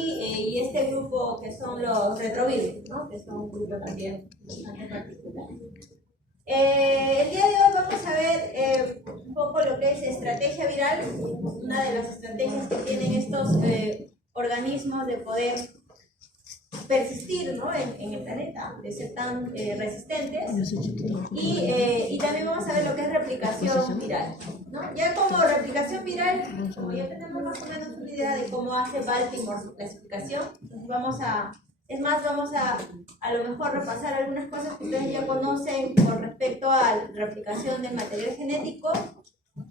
y este grupo que son los retrovirus, ¿no? Que son un grupo también bastante particular. El día de hoy vamos a ver un poco lo que es estrategia viral, una de las estrategias que tienen estos organismos de poder persistir, ¿no? en el planeta, de ser tan resistentes, y también vamos a ver lo que es replicación viral, ¿no? Ya como replicación viral, como ya tenemos más o menos una idea de cómo hace Baltimore su clasificación, entonces vamos a lo mejor repasar algunas cosas que ustedes ya conocen con respecto a la replicación del material genético,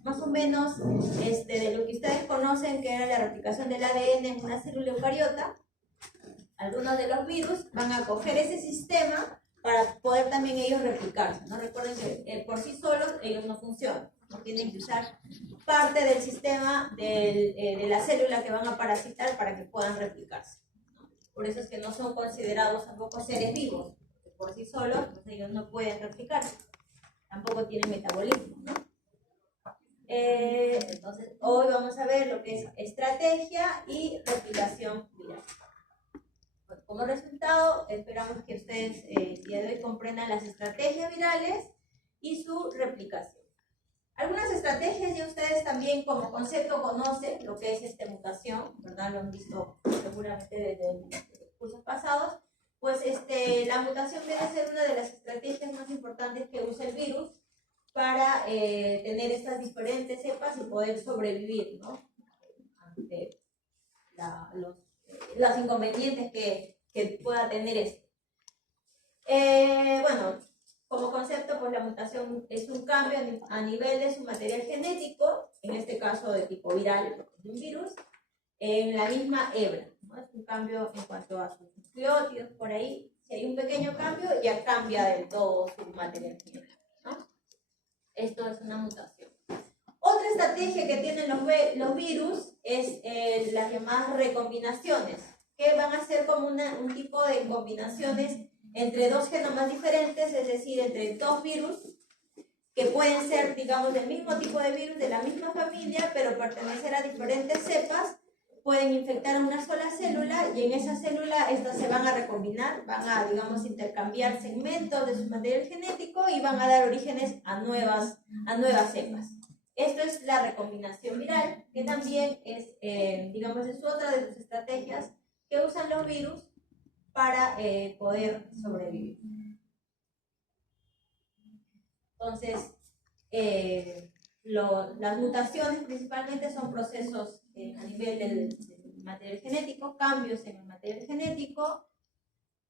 más o menos de lo que ustedes conocen que era la replicación del ADN en una célula eucariota. Algunos de los virus van a coger ese sistema para poder también ellos replicarse, ¿no? Recuerden que por sí solos ellos no funcionan, no tienen que usar parte del sistema de la célula que van a parasitar para que puedan replicarse, ¿no? Por eso es que no son considerados tampoco seres vivos, porque por sí solos pues ellos no pueden replicarse, tampoco tienen metabolismo, ¿no? Entonces hoy vamos a ver lo que es estrategia y replicación viral. Como resultado, esperamos que ustedes el día de hoy comprendan las estrategias virales y su replicación. Algunas estrategias ya ustedes también como concepto conocen lo que es mutación, ¿verdad? Lo han visto seguramente desde los cursos pasados. Pues la mutación viene a ser una de las estrategias más importantes que usa el virus para tener estas diferentes cepas y poder sobrevivir, ¿no? Ante los inconvenientes que pueda tener esto. Bueno, como concepto, pues la mutación es un cambio a nivel de su material genético, en este caso de tipo viral, de un virus, en la misma hebra, ¿no? Es un cambio en cuanto a sus nucleótidos, por ahí, si hay un pequeño cambio, ya cambia del todo su material genético, ¿no? Esto es una mutación. Otra estrategia que tienen los virus es las llamadas recombinaciones, que van a ser como un tipo de combinaciones entre dos genomas diferentes, es decir, entre dos virus, que pueden ser, digamos, del mismo tipo de virus, de la misma familia, pero pertenecer a diferentes cepas, pueden infectar una sola célula y en esa célula estas se van a recombinar, van a, digamos, intercambiar segmentos de su material genético y van a dar orígenes a nuevas cepas. Esto es la recombinación viral, que también es, digamos, es otra de las estrategias que usan los virus para poder sobrevivir. Entonces, las mutaciones principalmente son procesos a nivel del material genético, cambios en el material genético.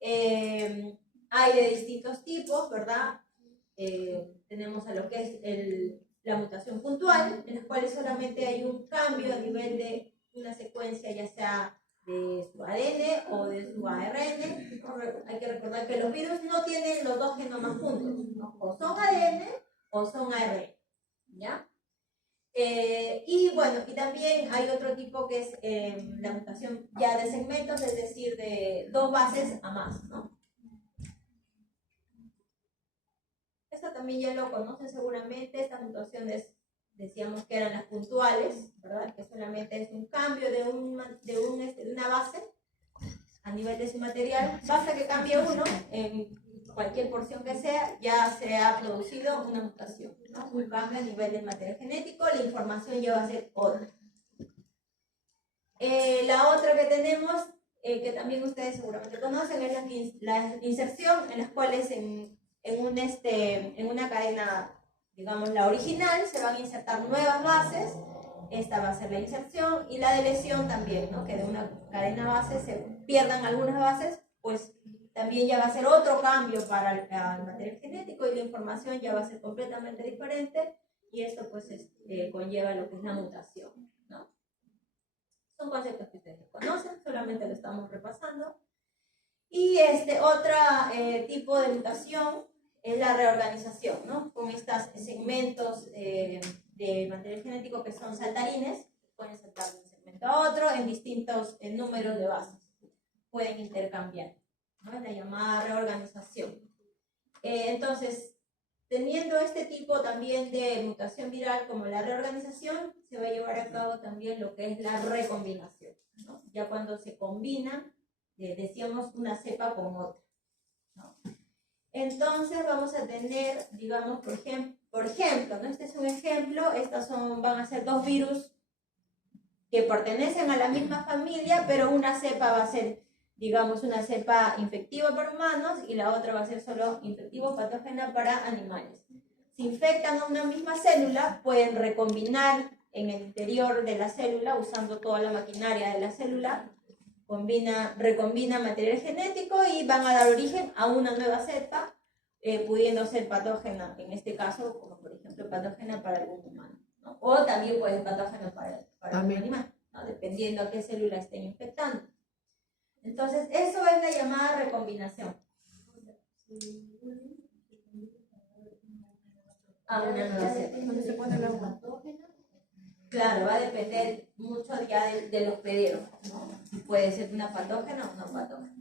Hay de distintos tipos, ¿verdad? Tenemos a lo que es la mutación puntual, en las cuales solamente hay un cambio a nivel de una secuencia, ya sea de su ADN o de su ARN. Hay que recordar que los virus no tienen los dos genomas juntos, ¿no? O son ADN o son ARN, ¿ya? Y bueno, y también hay otro tipo que es la mutación ya de segmentos, es decir, de dos bases a más, ¿no? Esto también ya lo conocen seguramente. Estas mutaciones decíamos que eran las puntuales, ¿verdad? Que solamente es un cambio de una base a nivel de su material. Basta que cambie uno, en cualquier porción que sea, ya se ha producido una mutación, ¿no? Un cambio a nivel del material genético, la información ya va a ser otra. La otra que tenemos, que también ustedes seguramente conocen, es la inserción, en las cuales en una cadena, digamos la original, se van a insertar nuevas bases. Esta va a ser la inserción, y la de lesión también, ¿no? Que de una cadena base se pierdan algunas bases, pues también ya va a ser otro cambio para el material genético y la información ya va a ser completamente diferente, y esto pues conlleva lo que es la mutación, ¿no? Son conceptos que ustedes conocen, solamente lo estamos repasando. Y otro tipo de mutación es la reorganización, ¿no? Con estos segmentos de material genético que son saltarines, pueden saltar de un segmento a otro en distintos números de bases, pueden intercambiar, ¿no? Es la llamada reorganización. Entonces, teniendo este tipo también de mutación viral como la reorganización, se va a llevar a cabo también lo que es la recombinación. ¿no? Ya cuando se combina, decíamos una cepa con otra, ¿no? Entonces vamos a tener, digamos, por ejemplo, ¿no? Este es un ejemplo, van a ser dos virus que pertenecen a la misma familia, pero una cepa va a ser, digamos, una cepa infectiva para humanos y la otra va a ser solo infectivo patógena para animales. Si infectan a una misma célula, pueden recombinar en el interior de la célula, usando toda la maquinaria de la célula, recombina material genético y van a dar origen a una nueva cepa, pudiendo ser patógena, en este caso, como por ejemplo patógena para algún humano, ¿no? O también puede ser patógena para algún animal, ¿no? Dependiendo a qué célula estén infectando. Entonces, eso es la llamada recombinación. A una nueva cepa. ¿Dónde se pone la patógena? Claro, va a depender mucho ya de los pedidos, ¿no? Puede ser una patógena o no patógena.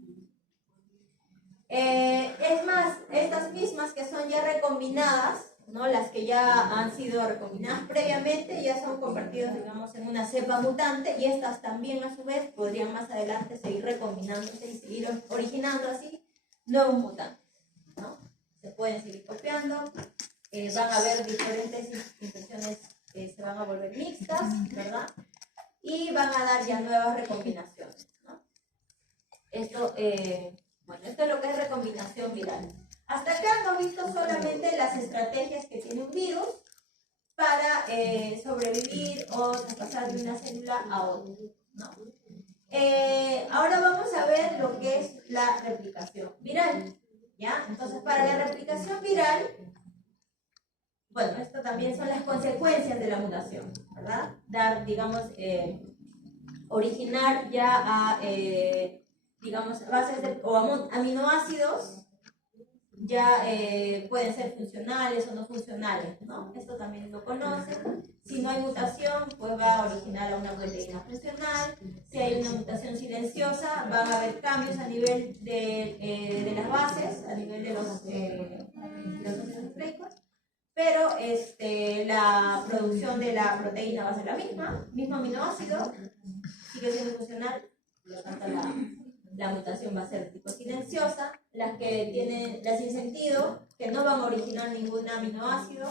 Es más, estas mismas que son ya recombinadas, ¿no? Las que ya han sido recombinadas previamente, ya son convertidas, digamos, en una cepa mutante, y estas también a su vez podrían más adelante seguir recombinándose y seguir originando así nuevos mutantes, ¿no? Se pueden seguir copiando, van a haber diferentes infecciones que se van a volver mixtas, ¿verdad? Y van a dar ya nuevas recombinaciones, ¿no? Esto es lo que es recombinación viral. Hasta acá hemos visto solamente las estrategias que tiene un virus para sobrevivir o pasar de una célula a otra, ¿no? Ahora vamos a ver lo que es la replicación viral, ¿ya? Entonces, para la replicación viral, bueno, esto también son las consecuencias de la mutación, ¿verdad? Digamos, originar ya a, digamos, bases o aminoácidos ya pueden ser funcionales o no funcionales, ¿no? Esto también lo conocen. Si no hay mutación, pues va a originar a una proteína funcional. Si hay una mutación silenciosa, van a haber cambios a nivel de las bases, a nivel de los ácidos nucleicos, pero la producción de la proteína va a ser la mismo aminoácido, sigue siendo funcional, por lo tanto la mutación va a ser tipo silenciosa. Las que tienen las sin sentido, que no van a originar ningún aminoácido,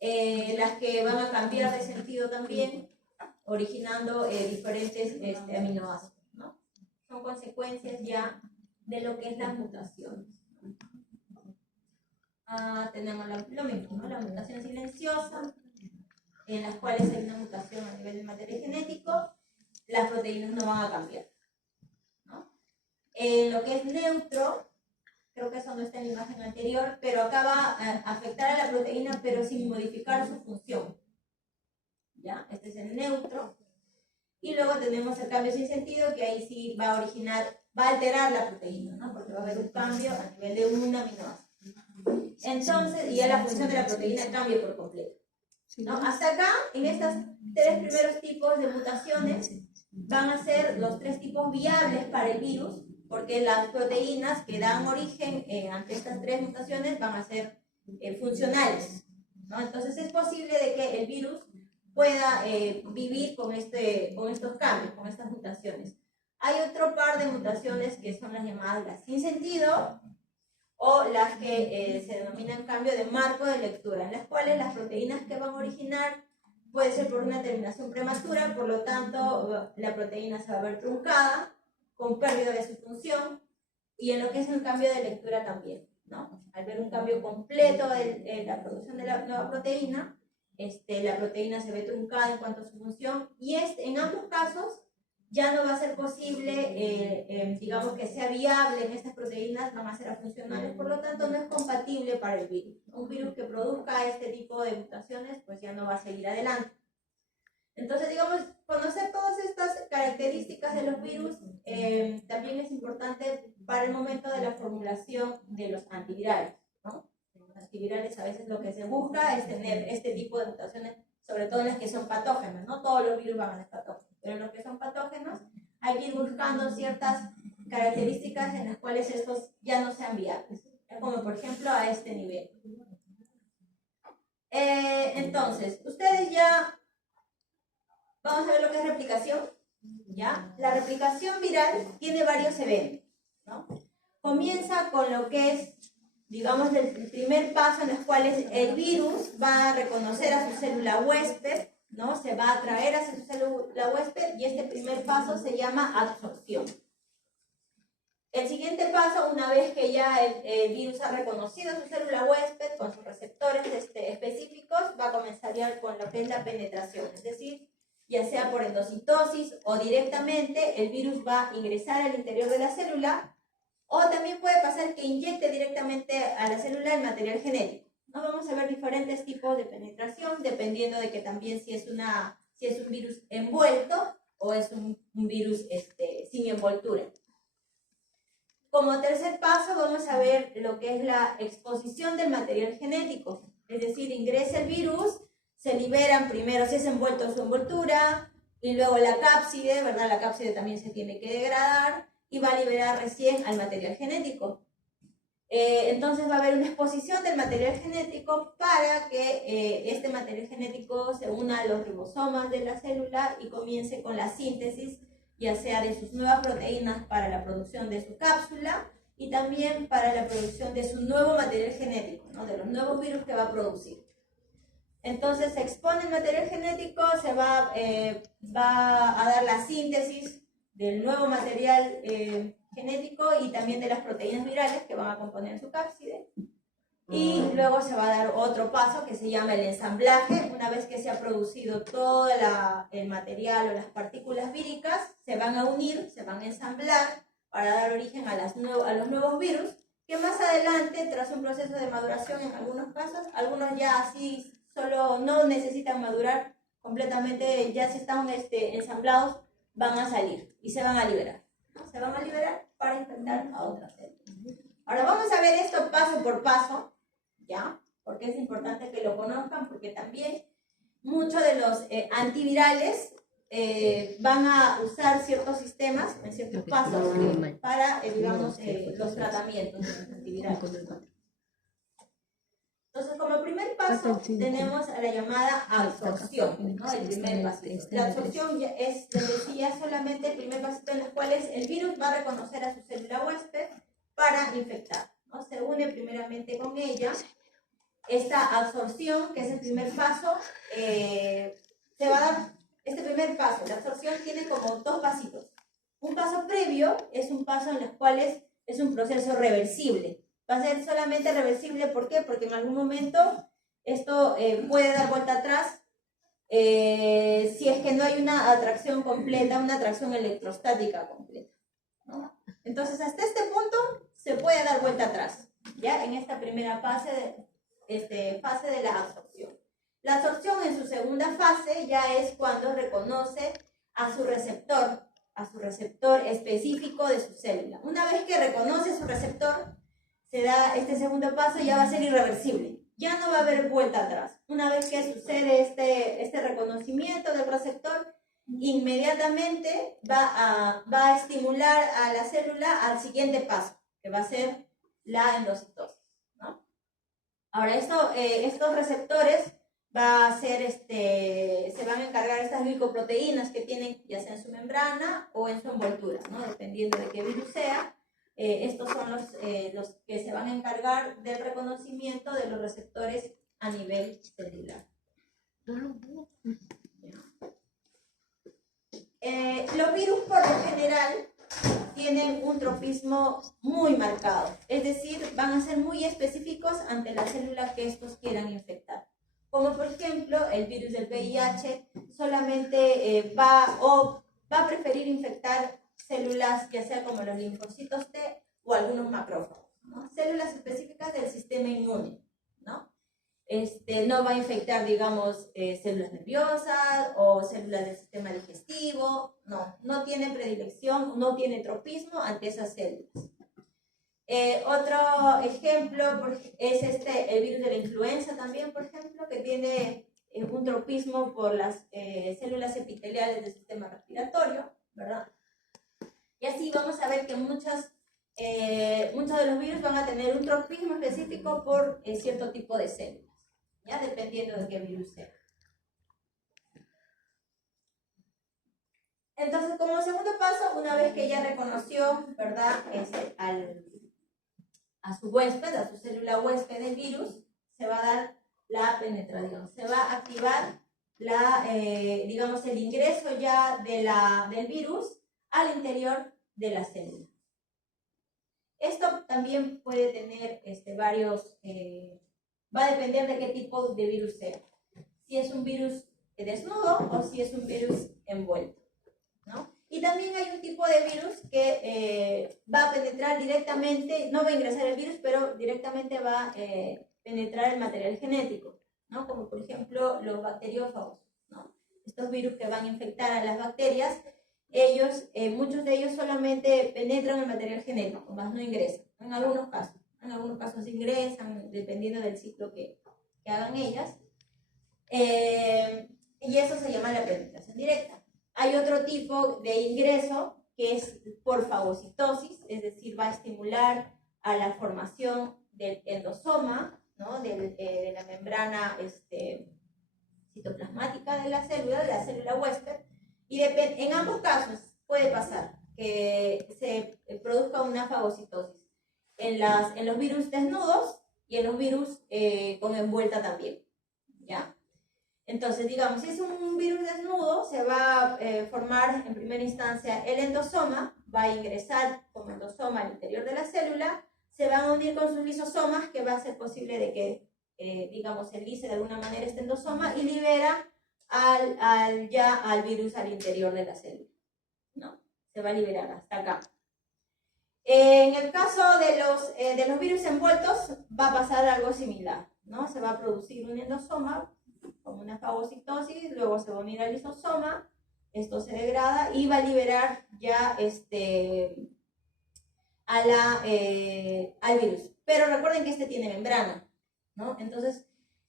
las que van a cambiar de sentido también, originando diferentes aminoácidos, ¿no? Son consecuencias ya de lo que es las mutaciones. Tenemos lo mismo, ¿no? La mutación silenciosa, en las cuales hay una mutación a nivel de material genético, las proteínas no van a cambiar, ¿no? Lo que es neutro, creo que eso no está en la imagen anterior, pero acá va a afectar a la proteína, pero sin modificar su función, ¿ya? Este es el neutro. Y luego tenemos el cambio sin sentido, que ahí sí va a alterar la proteína, ¿no? Porque va a haber un cambio a nivel de un aminoácido. Entonces, y ya la función de la proteína cambia por completo, ¿no? Hasta acá, en estos tres primeros tipos de mutaciones, van a ser los tres tipos viables para el virus, porque las proteínas que dan origen ante estas tres mutaciones van a ser funcionales, ¿no? Entonces es posible de que el virus pueda vivir con estos cambios, con estas mutaciones. Hay otro par de mutaciones que son las llamadas las sin sentido, o las que se denominan cambio de marco de lectura, en las cuales las proteínas que van a originar puede ser por una terminación prematura, por lo tanto la proteína se va a ver truncada, con pérdida de su función, y en lo que es el cambio de lectura también, ¿no? Al ver un cambio completo en la producción de la nueva proteína, la proteína se ve truncada en cuanto a su función, y en ambos casos ya no va a ser posible, digamos, que sea viable en estas proteínas, van a ser afuncionales, por lo tanto no es compatible para el virus. Un virus que produzca este tipo de mutaciones, pues ya no va a seguir adelante. Entonces, digamos, conocer todas estas características de los virus también es importante para el momento de la formulación de los antivirales, ¿no? Los antivirales a veces lo que se busca es tener este tipo de mutaciones, sobre todo en las que son patógenas, no todos los virus van a ser patógenos, pero en los que son patógenos hay que ir buscando ciertas características en las cuales estos ya no sean viables, como por ejemplo a este nivel. Entonces, ustedes ya, vamos a ver lo que es replicación. ¿ya? La replicación viral tiene varios eventos, ¿no? Comienza con lo que es, digamos, el primer paso en los cuales el virus va a reconocer a su célula huésped, ¿no? Se va a atraer a su célula huésped y este primer paso se llama absorción. El siguiente paso, una vez que ya el virus ha reconocido a su célula huésped con sus receptores específicos, va a comenzar ya con lo que es la penetración, es decir, ya sea por endocitosis o directamente, el virus va a ingresar al interior de la célula, o también puede pasar que inyecte directamente a la célula el material genético, ¿no? Vamos a ver diferentes tipos de penetración, dependiendo de que también si es un virus envuelto o es un virus sin envoltura. Como tercer paso vamos a ver lo que es la exposición del material genético, es decir, ingresa el virus, se liberan primero si es envuelto en su envoltura, y luego la cápside, ¿verdad? La cápside también se tiene que degradar y va a liberar recién al material genético. Entonces va a haber una exposición del material genético para que este material genético se una a los ribosomas de la célula y comience con la síntesis, ya sea de sus nuevas proteínas para la producción de su cápsula y también para la producción de su nuevo material genético, ¿no? De los nuevos virus que va a producir. Entonces se expone el material genético, se va a dar la síntesis del nuevo material genético y también de las proteínas virales que van a componer su cápside. Y luego se va a dar otro paso que se llama el ensamblaje. Una vez que se ha producido todo el material o las partículas víricas, se van a unir, se van a ensamblar para dar origen a los nuevos virus, que más adelante, tras un proceso de maduración en algunos casos, algunos ya así solo no necesitan madurar completamente, ya si están ensamblados, van a salir y se van a liberar, ¿no? Se van a liberar para infectar a otras células. Ahora vamos a ver esto paso por paso, ¿ya? Porque es importante que lo conozcan, porque también muchos de los antivirales van a usar ciertos sistemas en ciertos pasos para, digamos, los tratamientos antivirales. Entonces, como primer paso, tenemos a la llamada absorción, ¿no? El primer pasito. La absorción es, les decía, solamente el primer pasito en los cuales el virus va a reconocer a su célula huésped para infectar, ¿no? Se une primeramente con ella. Esta absorción, que es el primer paso, se va a dar este primer paso. La absorción tiene como dos pasitos. Un paso previo es un paso en los cuales es un proceso reversible. Va a ser solamente reversible, ¿por qué? Porque en algún momento esto puede dar vuelta atrás si es que no hay una atracción completa, una atracción electrostática completa, ¿no? Entonces, hasta este punto se puede dar vuelta atrás, ¿ya? En esta primera fase de la absorción. La absorción en su segunda fase ya es cuando reconoce a su receptor específico de su célula. Una vez que reconoce su receptor, se da este segundo paso, ya va a ser irreversible. Ya no va a haber vuelta atrás. Una vez que sucede este reconocimiento del receptor, inmediatamente va a estimular a la célula al siguiente paso, que va a ser la endocitosis, ¿no? Ahora, estos receptores se van a encargar estas glicoproteínas que tienen ya sea en su membrana o en su envoltura, ¿no? Dependiendo de qué virus sea. Estos son los que se van a encargar del reconocimiento de los receptores a nivel celular. Los virus por lo general tienen un tropismo muy marcado, es decir, van a ser muy específicos ante la célula que estos quieran infectar. Como por ejemplo, el virus del VIH solamente va a preferir infectar células, ya sea como los linfocitos T o algunos macrófagos, ¿no? Células específicas del sistema inmune, ¿no? No va a infectar, digamos, células nerviosas o células del sistema digestivo, no tiene predilección, no tiene tropismo ante esas células. Otro ejemplo es el virus de la influenza también, por ejemplo, que tiene un tropismo por las células epiteliales del sistema respiratorio, ¿verdad? Y así vamos a ver que muchos de los virus van a tener un tropismo específico por cierto tipo de células, ya dependiendo de qué virus sea. Entonces, como segundo paso, una vez que ya reconoció, ¿verdad?, a su huésped, a su célula huésped del virus, se va a dar la penetración, se va a activar digamos, el ingreso ya del virus al interior de la célula. Esto también puede tener varios, va a depender de qué tipo de virus sea. Si es un virus desnudo o si es un virus envuelto, ¿no? Y también hay un tipo de virus que va a penetrar directamente, no va a ingresar el virus, pero directamente va a penetrar el material genético, ¿no? Como por ejemplo los bacteriófagos, ¿no? Estos virus que van a infectar a las bacterias, ellos, muchos de ellos solamente penetran el material genético, más no ingresan, en algunos casos ingresan, dependiendo del ciclo que hagan ellas, y eso se llama la penetración directa. Hay otro tipo de ingreso que es por fagocitosis, es decir, va a estimular a la formación del endosoma, ¿no?, de la membrana citoplasmática de la célula huésped, y en ambos casos puede pasar que se produzca una fagocitosis en los virus desnudos y en los virus con envuelta también, ¿ya? Entonces, digamos, si es un virus desnudo, se va a formar en primera instancia el endosoma, va a ingresar como endosoma al interior de la célula, se van a unir con sus lisosomas, que va a ser posible de que, digamos, se lise de alguna manera este endosoma y libera al virus al interior de la célula, ¿no? Se va a liberar hasta acá. En el caso de los virus envueltos, va a pasar algo similar, ¿no? Se va a producir un endosoma, como una fagocitosis, luego se va a unir al lisosoma, esto se degrada y va a liberar ya al virus. Pero recuerden que tiene membrana, ¿no? Entonces,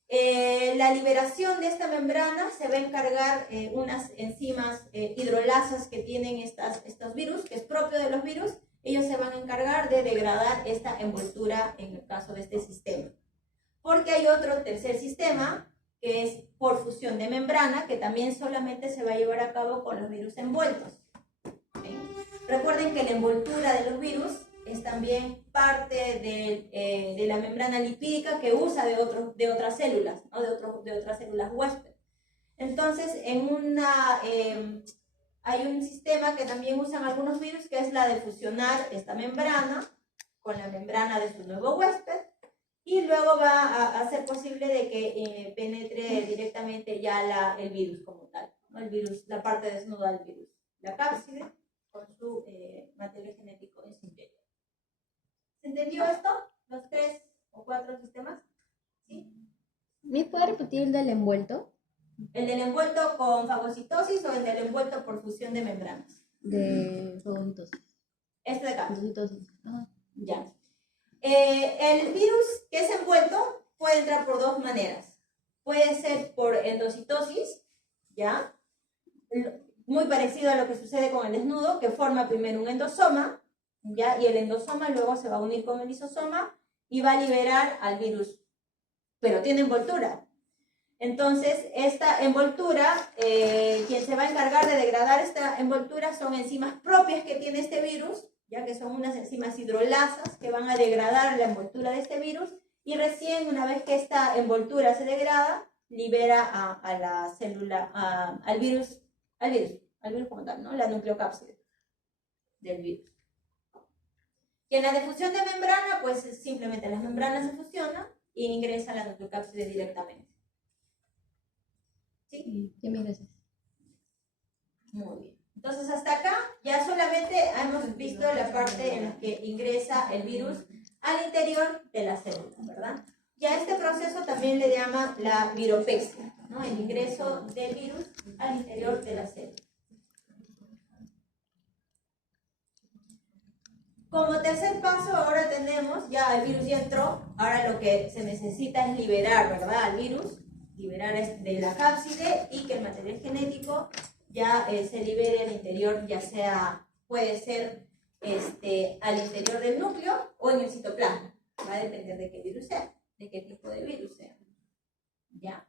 la liberación de esta membrana se va a encargar unas enzimas hidrolasas que tienen estos virus, que es propio de los virus. Ellos se van a encargar de degradar esta envoltura en el caso de este sistema. Porque hay otro tercer sistema, que es por fusión de membrana, que también solamente se va a llevar a cabo con los virus envueltos. ¿Okay? Recuerden que la envoltura de los virus es también parte de la membrana lipídica que usa de otras células, ¿no? de otras células huésped. Entonces, hay un sistema que también usan algunos virus, que es la de fusionar esta membrana con la membrana de su nuevo huésped, y luego va a ser posible de que penetre directamente ya el virus como tal, ¿no? El virus, la parte desnuda del virus, la cápside con su material genético en su interior. ¿Se entendió esto? ¿Los 3 o 4 sistemas? ¿Sí? ¿Me puede repetir el del envuelto? ¿El del envuelto con fagocitosis o el del envuelto por fusión de membranas? De fagocitosis. Este de acá. Fagocitosis. Ajá. Ya. El virus que es envuelto puede entrar por dos maneras. Puede ser por endocitosis, ¿ya? Muy parecido a lo que sucede con el desnudo, que forma primero un endosoma, ¿ya? Y el endosoma luego se va a unir con el lisosoma y va a liberar al virus, pero tiene envoltura. Entonces, esta envoltura, quien se va a encargar de degradar esta envoltura son enzimas propias que tiene este virus, ya que son unas enzimas hidrolasas que van a degradar la envoltura de este virus, y recién una vez que esta envoltura se degrada, libera a la célula, al virus como tal, ¿no? La nucleocápside del virus. Y en la difusión de membrana, pues simplemente las membranas se fusionan y ingresa la nucleocápside directamente. ¿Sí? Sí, gracias. Muy bien. Entonces, hasta acá ya solamente hemos visto la parte en la que ingresa el virus al interior de la célula, ¿verdad? Ya este proceso también le llama la viropexia, ¿no? El ingreso del virus al interior de la célula. Como tercer paso, ahora tenemos, ya el virus ya entró, ahora lo que se necesita es liberar, ¿verdad? Al virus, liberar de la cápside y que el material genético ya se libere al interior, ya sea, puede ser al interior del núcleo o en el citoplasma. Va a depender de qué virus sea, de qué tipo de virus sea. ¿Ya?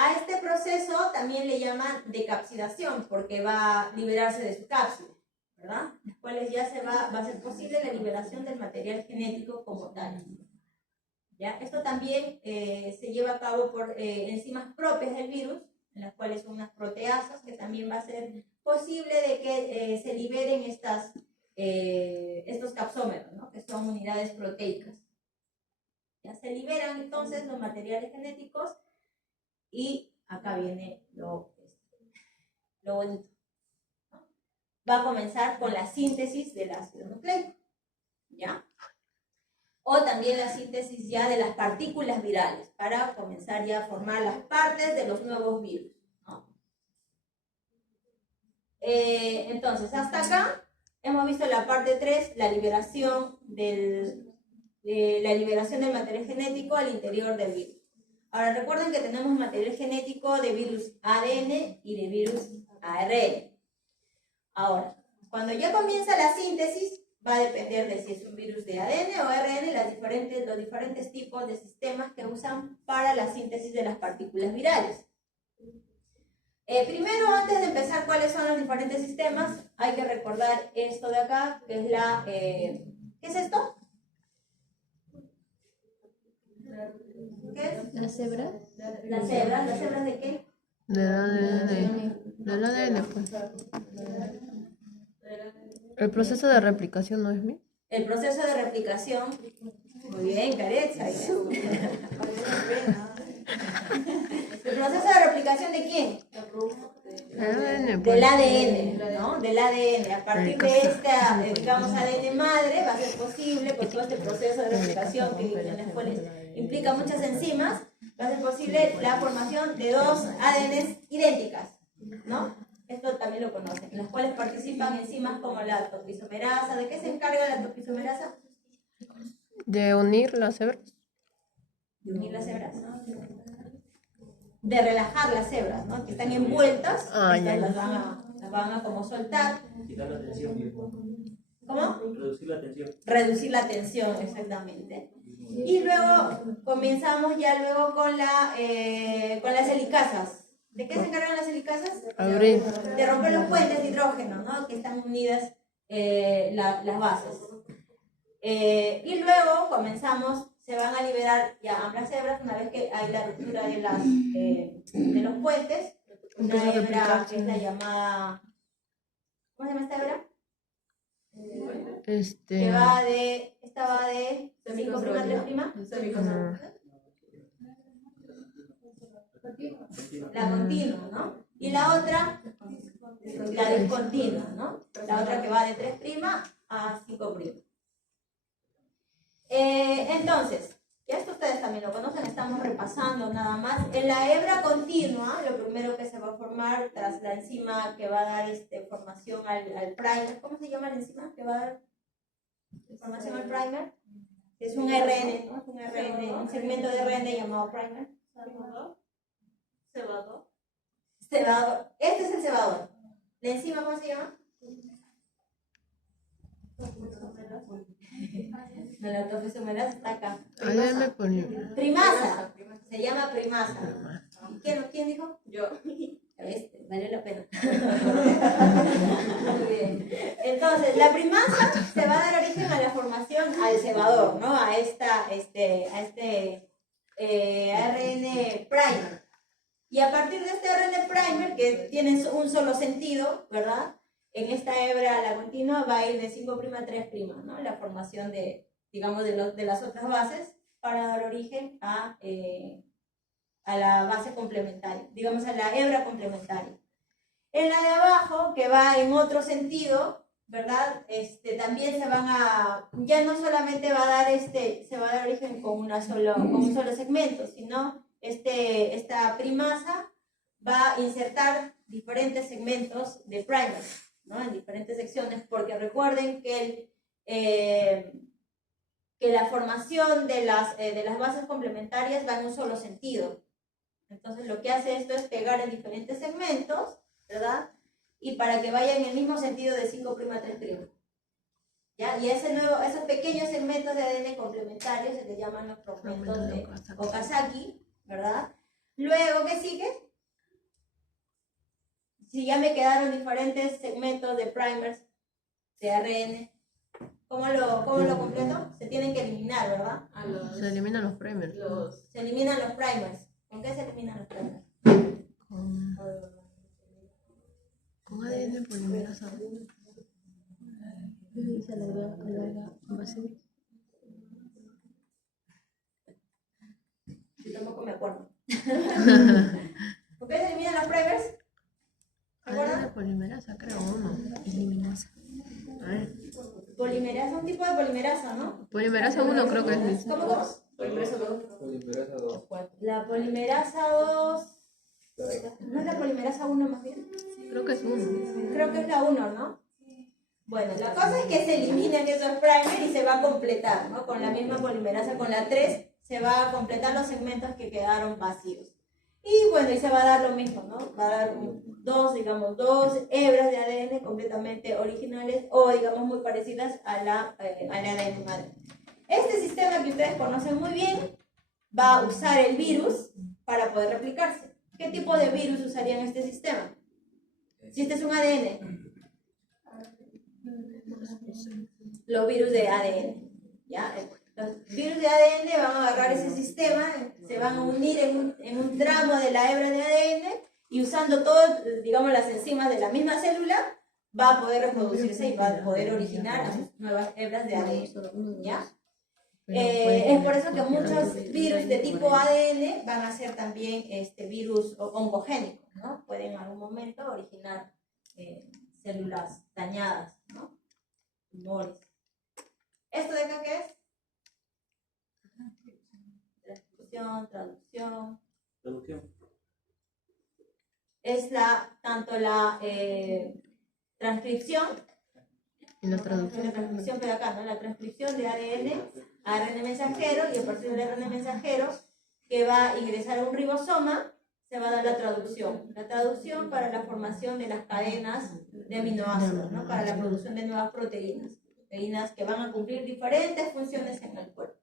A este proceso también le llaman decapsidación, porque va a liberarse de su cápsula, ¿verdad? Las cuales ya va a ser posible la liberación del material genético como tal. ¿Ya? Esto también se lleva a cabo por enzimas propias del virus, en las cuales son unas proteasas, que también va a ser posible de que se liberen estos capsómeros, ¿no? Que son unidades proteicas. Ya se liberan entonces los materiales genéticos y acá viene lo bonito, ¿no? Va a comenzar con la síntesis del ácido nucleico, ¿ya? O también la síntesis ya de las partículas virales para comenzar ya a formar las partes de los nuevos virus, ¿no? Entonces, hasta acá hemos visto la parte 3, la liberación del material genético al interior del virus. Ahora recuerden que tenemos material genético de virus ADN y de virus ARN. Ahora, cuando ya comienza la síntesis, va a depender de si es un virus de ADN o ARN, los diferentes tipos de sistemas que usan para la síntesis de las partículas virales. Primero, antes de empezar cuáles son los diferentes sistemas, hay que recordar esto de acá, que es ¿qué es esto? ¿Qué es? ¿Las cebras? ¿Las cebras de qué? Del ADN, pues. El proceso de replicación, ¿no es mi? El proceso de replicación. Muy bien, Caretza. ¿El proceso de replicación de quién? ADN, pues. Del ADN, ¿no? Del ADN. A partir de esta, digamos, ADN madre, va a ser posible, con todo este proceso de replicación en las cuales implica muchas enzimas, va a ser posible la formación de dos ADNs idénticas, ¿no? Esto también lo conocen, en las cuales participan enzimas como la topisomerasa. ¿De qué se encarga la topisomerasa? De unir las hebras. De unir las hebras, de relajar las hebras, ¿no? Que están envueltas, estas las van a como soltar. Quitar la tensión. ¿Cómo? Reducir la tensión. Reducir la tensión, exactamente. Y luego comenzamos ya luego con las helicasas. ¿De qué se encargan las helicasas? Abrir. De romper los puentes de hidrógeno, ¿no? Que están unidas las bases. Y luego se van a liberar ya ambas hebras una vez que hay la ruptura de los puentes. Una hebra que es la llamada, ¿cómo se llama esta hebra? Que esta va de 5' 3'. La continua, ¿no? Y la otra, la discontinua, ¿no? La otra que va de 3' a 5'. Entonces, ya esto ustedes también lo conocen, estamos repasando nada más. En la hebra continua, lo primero que se va a formar tras la enzima que va a dar formación al primer, ¿cómo se llama la enzima que va a dar formación al primer? Es un RN, ¿no? Es un RN, un segmento de RN llamado primer. Cebador. Este es el cebador. ¿La enzima cómo se llama? No, la topisomerasa está acá. Primasa. Se llama primasa. ¿Quién dijo? Yo. Vale la pena. Muy bien. Entonces, la primasa se va a dar origen a la formación al cebador, ¿no? A ARN primer. Y a partir de este ARN primer, que tiene un solo sentido, ¿verdad? En esta hebra, la continua, va a ir de 5' a 3', ¿no? La formación digamos, de las otras bases para dar origen a la base complementaria, digamos, a la hebra complementaria. En la de abajo, que va en otro sentido, ¿verdad? También ya no solamente va a dar se va a dar origen con un solo segmento, sino esta primasa va a insertar diferentes segmentos de primers, ¿no? En diferentes secciones, porque recuerden que la formación de las bases complementarias va en un solo sentido. Entonces lo que hace esto es pegar en diferentes segmentos, ¿verdad? Y para que vayan en el mismo sentido de 5' a 3'. ¿Ya? Y esos pequeños segmentos de ADN complementarios se les llaman los fragmentos de Okazaki, ¿verdad? Luego, ¿qué sigue? Si ya me quedaron diferentes segmentos de primers de ARN, ¿cómo lo completo? Se tienen que eliminar, ¿verdad? Se eliminan los primers. Se eliminan los primers. ¿Con qué se eliminan los primers? Con ADN polimerasa. Se alarga base. Yo tampoco me acuerdo. ¿Con qué se eliminan los primers? ¿Se ADN acuerdan? polimerasa, creo uno. Eliminasa. A ver. Polimerasa, un tipo de polimerasa, ¿no? Polimerasa 1 creo que es Miss. ¿Cómo? Polimerasa 2. La polimerasa 2. ¿No es la polimerasa 1 más bien? Creo que es 1. Creo que es la 1, ¿no? Bueno, la cosa es que se eliminan esos primers y se va a completar, ¿no? Con la misma polimerasa, con la 3, se va a completar los segmentos que quedaron vacíos. Y bueno, y se va a dar lo mismo, ¿no? Va a dar dos hebras de ADN completamente originales o, digamos, muy parecidas a la ADN madre. Este sistema que ustedes conocen muy bien va a usar el virus para poder replicarse. ¿Qué tipo de virus usarían este sistema? Si este es un ADN. Los virus de ADN, ¿ya? Los virus de ADN van a agarrar ese sistema, se van a unir en un tramo de la hebra de ADN y usando todas, digamos, las enzimas de la misma célula, va a poder reproducirse y va a poder originar a sus nuevas hebras de ADN, ¿ya? Es por eso que muchos virus de tipo ADN van a ser también virus oncogénicos, ¿no? Pueden en algún momento originar células dañadas, ¿no? Tumores. ¿Esto de acá qué es? Traducción. Es tanto la transcripción, Y la traducción. la transcripción de acá, ¿no? La transcripción de ADN a ARN mensajero, y a partir del ARN mensajero que va a ingresar a un ribosoma, se va a dar la traducción. La traducción para la formación de las cadenas de aminoácidos, ¿no? Para la producción de nuevas proteínas. Proteínas que van a cumplir diferentes funciones en el cuerpo.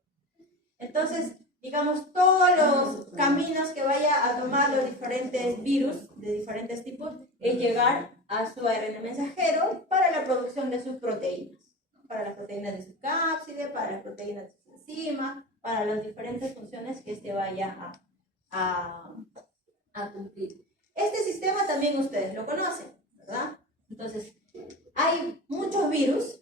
Entonces, digamos, todos los caminos que vaya a tomar los diferentes virus de diferentes tipos es llegar a su ARN mensajero para la producción de sus proteínas. Para las proteínas de su cápside, para las proteínas de su enzima, para las diferentes funciones que vaya a cumplir. Este sistema también ustedes lo conocen, ¿verdad? Entonces, hay muchos virus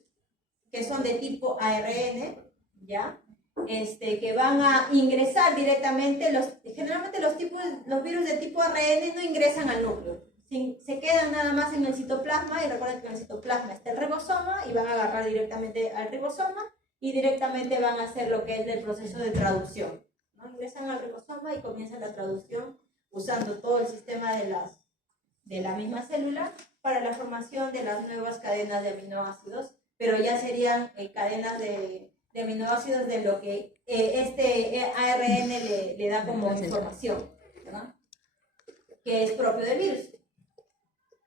que son de tipo ARN, ¿ya? Que van a ingresar directamente, generalmente los virus de tipo ARN no ingresan al núcleo, se quedan nada más en el citoplasma, y recuerden que en el citoplasma está el ribosoma, y van a agarrar directamente al ribosoma, y directamente van a hacer lo que es el proceso de traducción, ¿no? Ingresan al ribosoma y comienza la traducción usando todo el sistema de la misma célula para la formación de las nuevas cadenas de aminoácidos, pero ya serían cadenas de aminoácidos de lo que ARN le da como información, ¿verdad? Que es propio del virus.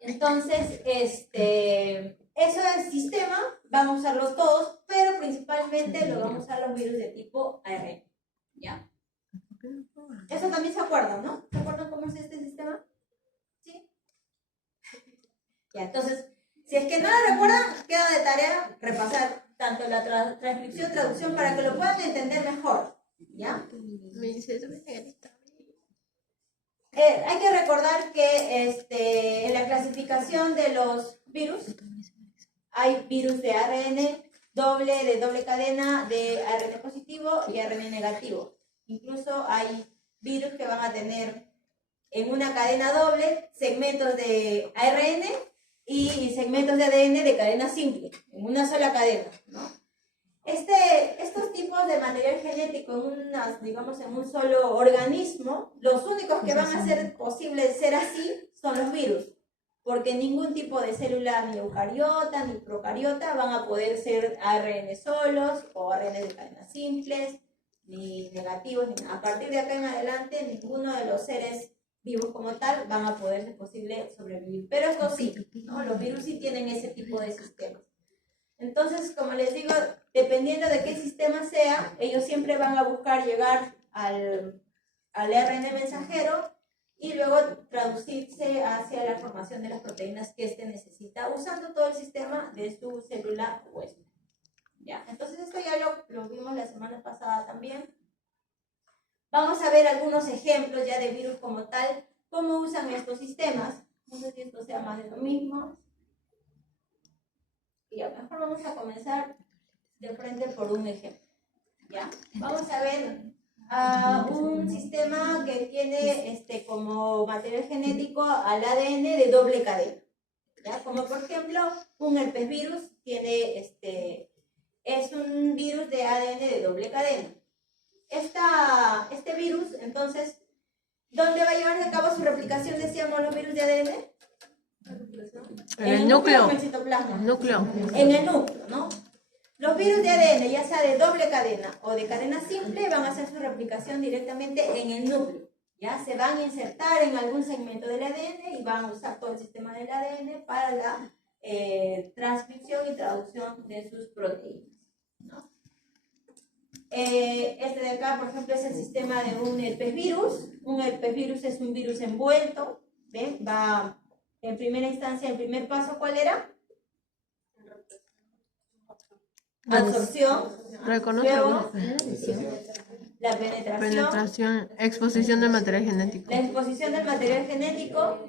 Entonces, eso es sistema, vamos a usarlos todos, pero principalmente lo vamos a usar los virus de tipo ARN, ¿ya? Eso también se acuerdan, ¿no? ¿Se acuerdan cómo es este sistema? ¿Sí? Ya, entonces, si es que no lo recuerdan, queda de tarea repasar tanto la transcripción, traducción, para que lo puedan entender mejor, ¿ya? Me dice, Hay que recordar que en la clasificación de los virus hay virus de ARN de doble cadena, de ARN positivo y ARN negativo. Incluso hay virus que van a tener en una cadena doble segmentos de ARN y segmentos de ADN de cadena simple, en una sola cadena, ¿no? Estos tipos de material genético en un solo organismo, los únicos que van a ser posibles ser así son los virus, porque ningún tipo de célula, ni eucariota ni procariota, van a poder ser ARN solos o ARN de cadenas simples, ni negativos, ni nada. A partir de acá en adelante, ninguno de los seres vivos como tal van a poder ser posible sobrevivir. Pero esto sí, ¿no? Los virus sí tienen ese tipo de sistemas. Entonces, como les digo, dependiendo de qué sistema sea, ellos siempre van a buscar llegar al ARN mensajero y luego traducirse hacia la formación de las proteínas que éste necesita usando todo el sistema de su célula huésped. ¿Ya? Entonces esto ya lo vimos la semana pasada también. Vamos a ver algunos ejemplos ya de virus como tal, cómo usan estos sistemas. No sé si esto sea más de lo mismo. Y a lo mejor vamos a comenzar de frente por un ejemplo. ¿Ya? Vamos a ver un sistema que tiene como material genético al ADN de doble cadena. ¿Ya? Como por ejemplo, un herpes virus tiene es un virus de ADN de doble cadena. Este virus, entonces, ¿dónde va a llevarse a cabo su replicación, decíamos, los virus de ADN? En el núcleo. En el citoplasma. Núcleo. En el núcleo, ¿no? Los virus de ADN, ya sea de doble cadena o de cadena simple, van a hacer su replicación directamente en el núcleo. Ya se van a insertar en algún segmento del ADN y van a usar todo el sistema del ADN para la transcripción y traducción de sus proteínas, ¿no? Este de acá, por ejemplo, es el sistema de un herpes virus. Un herpes virus es un virus envuelto. ¿Ven? Va en primera instancia, el primer paso, ¿cuál era? Absorción. Reconoce Luego, Expresión. la penetración. penetración, exposición del material genético. La exposición del material genético.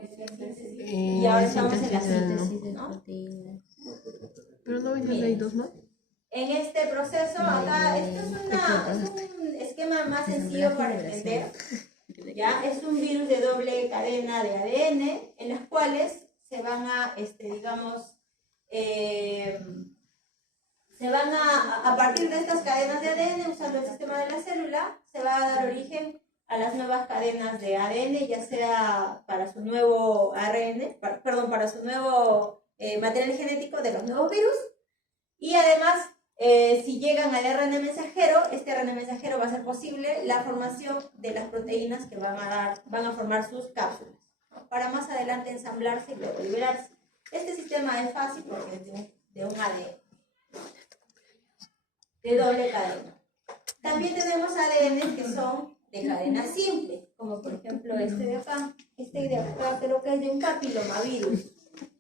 Y Y ahora estamos en la síntesis del síntesis, núcleo. ¿no? Pero no viene ahí dos más. En este proceso, acá, esto es un esquema más sencillo para entender. ¿Ya? Es un virus de doble cadena de ADN en las cuales se van a, digamos, se van a partir de estas cadenas de ADN, usando el sistema de la célula, se va a dar origen a las nuevas cadenas de ADN, ya sea para su nuevo ARN, para su nuevo material genético de los nuevos virus, y además, si llegan al RN mensajero, este RN mensajero va a hacer posible la formación de las proteínas que van a formar sus cápsulas, ¿no? Para más adelante ensamblarse y luego liberarse. Este sistema es fácil porque es de un ADN, de doble cadena. También tenemos ADN que son de cadena simple, como por ejemplo este de acá. Este de acá creo que es de un papilomavirus.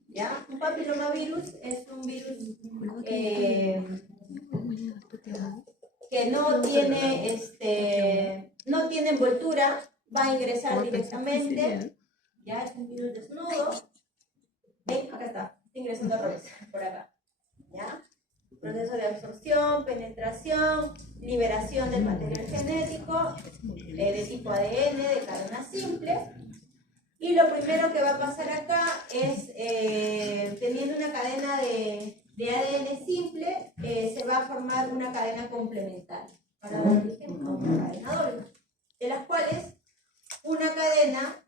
¿Ya? Un papilomavirus es un virus que no tiene envoltura, va a ingresar directamente. Ya es un virus desnudo. ¿Ven? Acá está ingresando al revés, por acá. ¿Ya? Proceso de absorción, penetración, liberación del material genético de tipo ADN, de cadena simple. Y lo primero que va a pasar acá es, teniendo una cadena de ADN simple, se va a formar una cadena complementaria para dar origen a una cadena doble, de las cuales una cadena,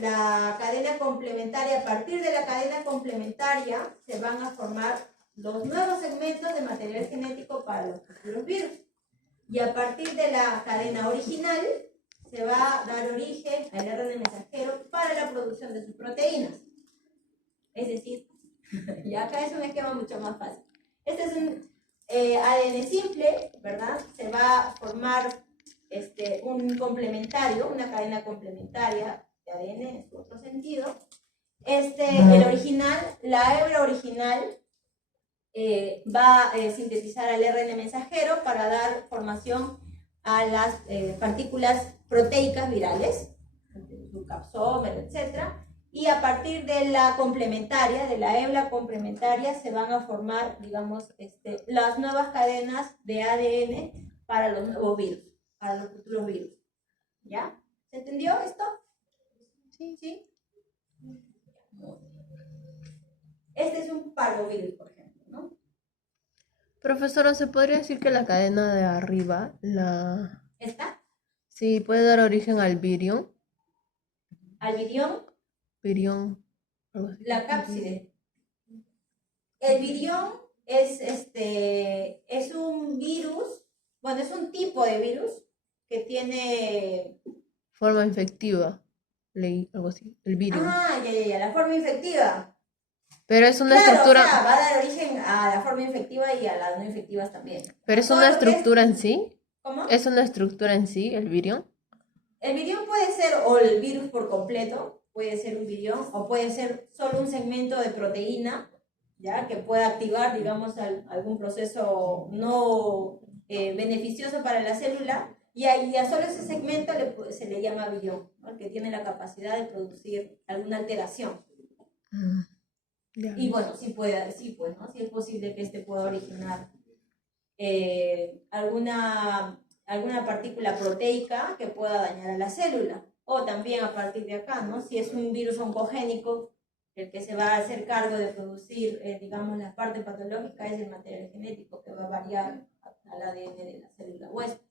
la cadena complementaria, a partir de la cadena complementaria se van a formar los nuevos segmentos de material genético para los futuros virus. Y a partir de la cadena original se va a dar origen al RN mensajero para la producción de sus proteínas. Es decir, y acá es un esquema mucho más fácil. Este es un ADN simple, ¿verdad? Se va a formar un complementario, una cadena complementaria de ADN en su otro sentido. El original, la hebra original, va a sintetizar al RN mensajero para dar formación a las partículas proteicas virales, su capsómero, etc. Y a partir de la complementaria, de la hebra complementaria, se van a formar, digamos, las nuevas cadenas de ADN para los nuevos virus, para los futuros virus. ¿Ya? ¿Se entendió esto? Sí. ¿Sí? Este es un parvovirus, por ejemplo, ¿no? Profesora, ¿se podría decir que la cadena de arriba, ¿Esta? sí, puede dar origen al virión? Al virión, Virión, algo así. la cápside. El virión es un virus, bueno, es un tipo de virus que tiene... Forma infectiva, leí algo así, el virión. Ya, la forma infectiva. Pero es una Claro, estructura, o sea, va a dar origen a la forma infectiva y a las no infectivas también. pero es Todo una lo que estructura en sí. ¿Cómo? ¿Es una estructura en sí, el virión? El virión puede ser o el virus por completo, puede ser un virión, o puede ser solo un segmento de proteína, ¿ya? Que pueda activar, digamos, algún proceso no beneficioso para la célula, y a solo ese segmento se le llama virión, ¿no? Que tiene la capacidad de producir alguna alteración. Ya. Y bueno, sí, pues, ¿no? Sí es posible que este pueda originar alguna partícula proteica que pueda dañar a la célula. O también a partir de acá, ¿no? Si es un virus oncogénico, el que se va a hacer cargo de producir, digamos, la parte patológica es el material genético que va a variar al ADN de la célula huésped.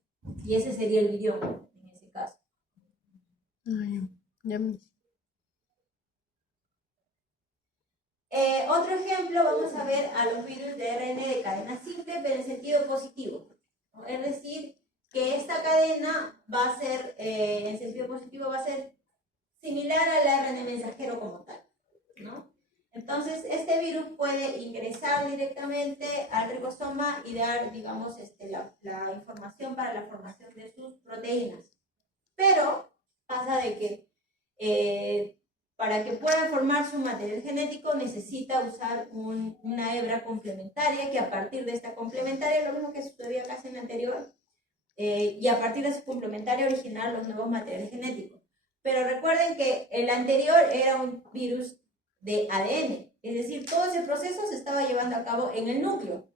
Y ese sería el virión en ese caso. Ya. Otro ejemplo, vamos a ver a los virus de ARN de cadena simple, pero en sentido positivo, ¿no? Es decir, que esta cadena va a ser, en sentido positivo, va a ser similar al ARN mensajero como tal, ¿no? Entonces, este virus puede ingresar directamente al ribosoma y dar, digamos, la información para la formación de sus proteínas. Pero pasa de que para que pueda formar su material genético necesita usar una hebra complementaria, que a partir de esta complementaria, lo mismo que sucedía casi en la anterior, y a partir de su complementaria originar los nuevos materiales genéticos. Pero recuerden que el anterior era un virus de ADN, es decir, todo ese proceso se estaba llevando a cabo en el núcleo.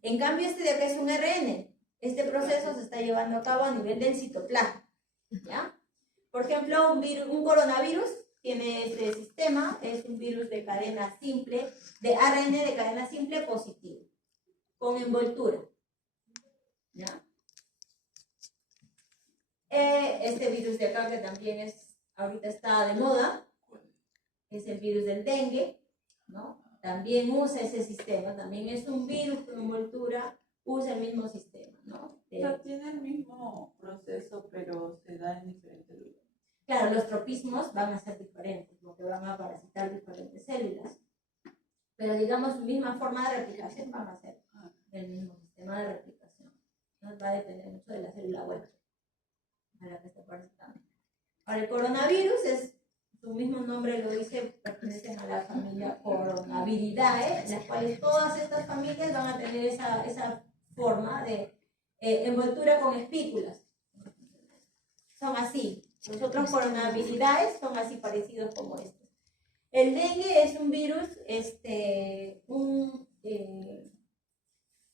En cambio, este de acá es un RN. Este proceso se está llevando a cabo a nivel del citoplasma, ¿ya? Por ejemplo, un coronavirus tiene este sistema, es un virus de cadena simple, de ARN de cadena simple positivo, con envoltura, ¿ya? Este virus de acá, que también ahorita está de moda, es el virus del dengue, ¿no? También usa ese sistema, también es un virus con envoltura, usa el mismo sistema, ¿no? O sea, tiene el mismo proceso, pero se da en diferentes lugares. Claro, los tropismos van a ser diferentes, porque van a parasitar diferentes células, pero digamos su misma forma de replicación van a ser el mismo sistema de replicación. Entonces va a depender mucho de la célula huésped a la que está parasitando. Ahora, el coronavirus su mismo nombre lo dice, pertenecen a la familia Coronaviridae, las cuales todas estas familias van a tener esa forma de envoltura con espículas. Son así. Los otros Coronaviridae son así parecidos como estos. El dengue es un virus,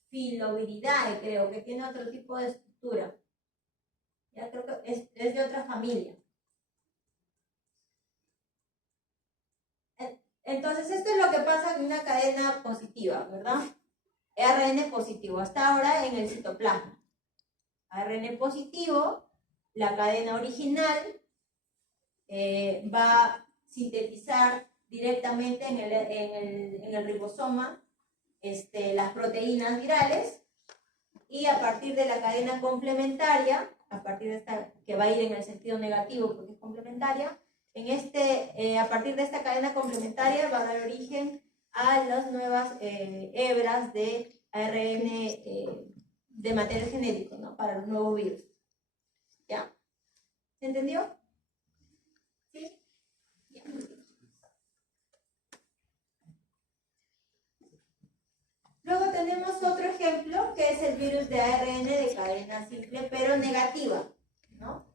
Filoviridae, creo, que tiene otro tipo de estructura. Ya creo que es de otra familia. Entonces, esto es lo que pasa en una cadena positiva, ¿verdad? ARN positivo, hasta ahora en el citoplasma. ARN positivo, la cadena original va a sintetizar directamente en el ribosoma las proteínas virales, y a partir de la cadena complementaria, a partir de esta que va a ir en el sentido negativo porque es complementaria, a partir de esta cadena complementaria va a dar origen a las nuevas hebras de ARN de material genético, ¿no? Para los nuevos virus. ¿Ya? ¿Se entendió? ¿Sí? Ya. Luego tenemos otro ejemplo, que es el virus de ARN de cadena simple, pero negativa, ¿no?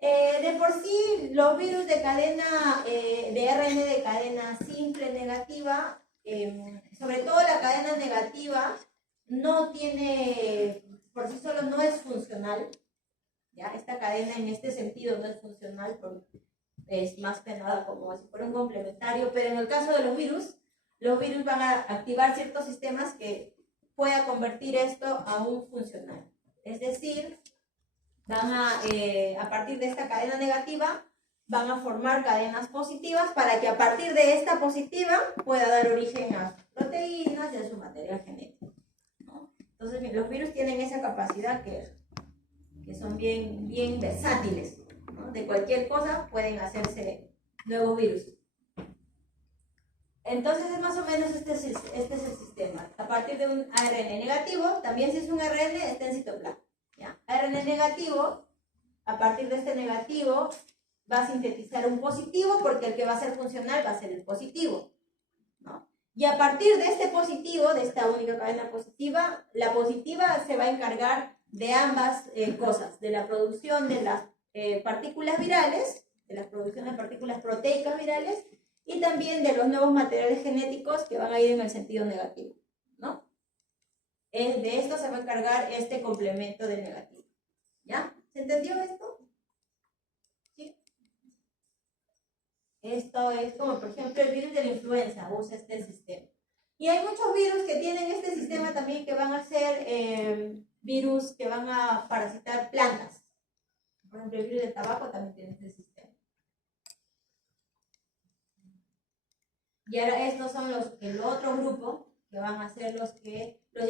De por sí, los virus de cadena, de ARN de cadena simple negativa, sobre todo la cadena negativa, no tiene, por sí solo no es funcional, ¿ya? Esta cadena en este sentido no es funcional, porque es más que nada como si fuera un complementario, pero en el caso de los virus van a activar ciertos sistemas que pueda convertir esto a un funcional. Es decir, van a partir de esta cadena negativa, van a formar cadenas positivas para que a partir de esta positiva pueda dar origen a sus proteínas y a su material genético, ¿no? Entonces, los virus tienen esa capacidad que son bien versátiles, ¿no? De cualquier cosa pueden hacerse nuevos virus. Entonces, es más o menos este es el sistema. A partir de un ARN negativo, también si es un ARN, está en citoplasma, ¿ya? ARN negativo a partir de este negativo va a sintetizar un positivo, porque el que va a ser funcional va a ser el positivo, ¿no? Y a partir de este positivo, de esta única cadena positiva, la positiva se va a encargar de ambas cosas, de la producción de las partículas virales, de la producción de partículas proteicas virales, y también de los nuevos materiales genéticos que van a ir en el sentido negativo, ¿no? De esto se va a encargar este complemento del negativo, ¿ya? ¿Se entendió esto? ¿Sí? Esto es como, por ejemplo, el virus de la influenza, usa este sistema. Y hay muchos virus que tienen este sistema también, que van a ser virus que van a parasitar plantas. Por ejemplo, el virus del tabaco también tiene este sistema. Y ahora estos son el otro grupo, que van a ser los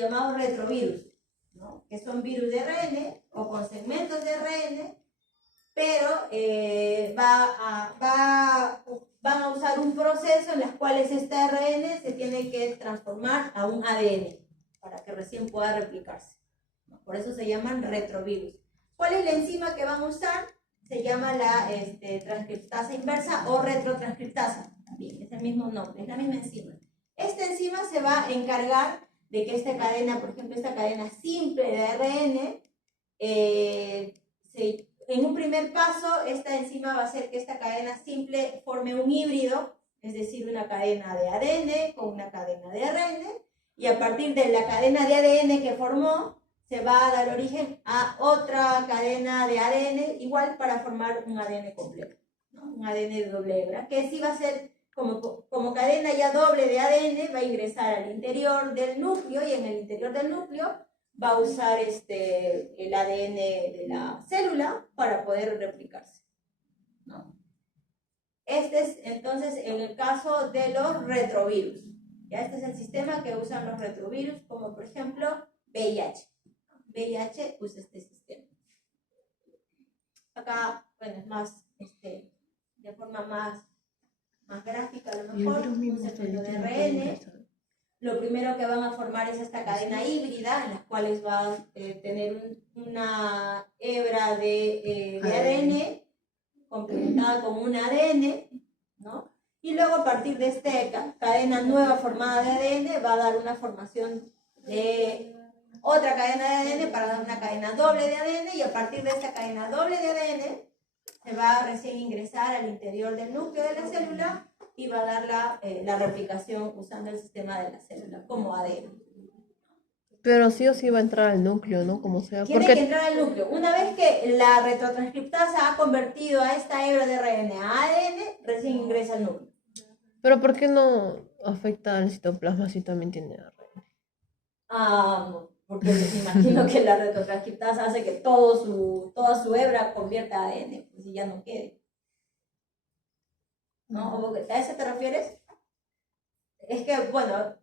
llamados retrovirus, ¿no? Que son virus de ARN o con segmentos de ARN, pero van a usar un proceso en el cual este ARN se tiene que transformar a un ADN para que recién pueda replicarse, ¿no? Por eso se llaman retrovirus. ¿Cuál es la enzima que van a usar? Se llama la transcriptasa inversa o retrotranscriptasa. También es el mismo nombre, es la misma enzima. Esta enzima se va a encargar de que esta cadena, por ejemplo, esta cadena simple de ARN, en un primer paso, esta enzima va a hacer que esta cadena simple forme un híbrido, es decir, una cadena de ADN con una cadena de ARN, y a partir de la cadena de ADN que formó, se va a dar origen a otra cadena de ADN, igual para formar un ADN completo, ¿no? Un ADN de doble hebra, que sí va a ser como cadena ya doble de ADN, va a ingresar al interior del núcleo, y en el interior del núcleo va a usar el ADN de la célula para poder replicarse, ¿no? Este es entonces en el caso de los retrovirus. Ya este es el sistema que usan los retrovirus, como por ejemplo VIH. VIH usa este sistema. Acá, bueno, es más, de forma más gráfica a lo mejor, un segmento de ARN. Lo primero que van a formar es esta cadena híbrida, en las cuales va a tener una hebra de ARN complementada con un ADN, ¿no? Y luego a partir de esta cadena nueva formada de ADN va a dar una formación de otra cadena de ADN para dar una cadena doble de ADN, y a partir de esta cadena doble de ADN se va a recién ingresar al interior del núcleo de la célula y va a dar la replicación usando el sistema de la célula como ADN. Pero sí o sí va a entrar al núcleo, ¿no? Como sea. Tiene Porque que entrar al núcleo. Una vez que la retrotranscriptasa ha convertido a esta hebra de ARN a ADN, recién ingresa al núcleo. ¿Pero por qué no afecta al citoplasma si también tiene ARN? Porque me imagino que la retrotranscriptasa hace que toda su hebra convierta a ADN, pues si ya no quede. ¿No? ¿A eso te refieres? Es que, bueno,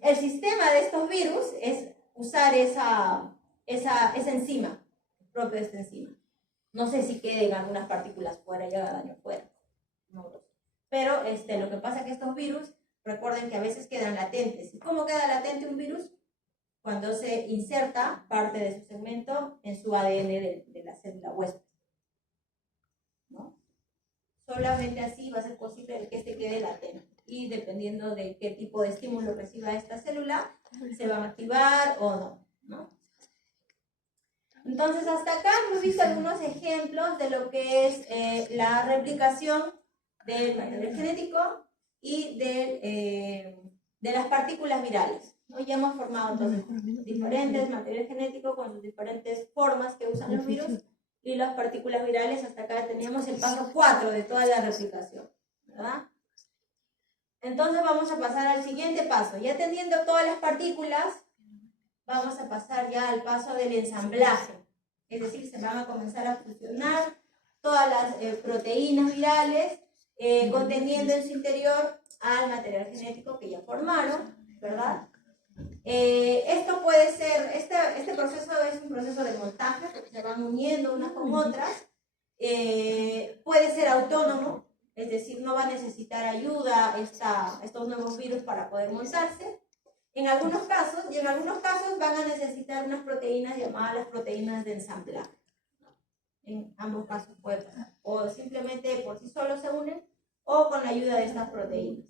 el sistema de estos virus es usar esa enzima, propia de esta enzima. No sé si queden algunas partículas fuera y haga daño fuera. No. Pero lo que pasa es que estos virus, recuerden que a veces quedan latentes. ¿Y cómo queda latente un virus? Cuando se inserta parte de su segmento en su ADN de la célula huésped, ¿no? Solamente así va a ser posible que quede latente. Y dependiendo de qué tipo de estímulo reciba esta célula, se va a activar o no, ¿no? Entonces, hasta acá hemos visto algunos ejemplos de lo que es la replicación del material genético y de las partículas virales, ¿no? Ya hemos formado entonces diferentes materiales genéticos con sus diferentes formas que usan los virus, y las partículas virales. Hasta acá teníamos el paso 4 de toda la replicación, ¿verdad? Entonces vamos a pasar al siguiente paso. Ya teniendo todas las partículas, vamos a pasar ya al paso del ensamblaje. Es decir, se van a comenzar a fusionar todas las proteínas virales conteniendo en su interior al material genético que ya formaron, ¿verdad? Esto puede ser, este proceso es un proceso de montaje, porque se van uniendo unas con otras. Puede ser autónomo, es decir, no va a necesitar ayuda estos nuevos virus para poder montarse. en algunos casos, y en algunos casos van a necesitar unas proteínas llamadas las proteínas de ensamblaje. En ambos casos puede pasar. O simplemente por sí solos se unen, o con la ayuda de estas proteínas.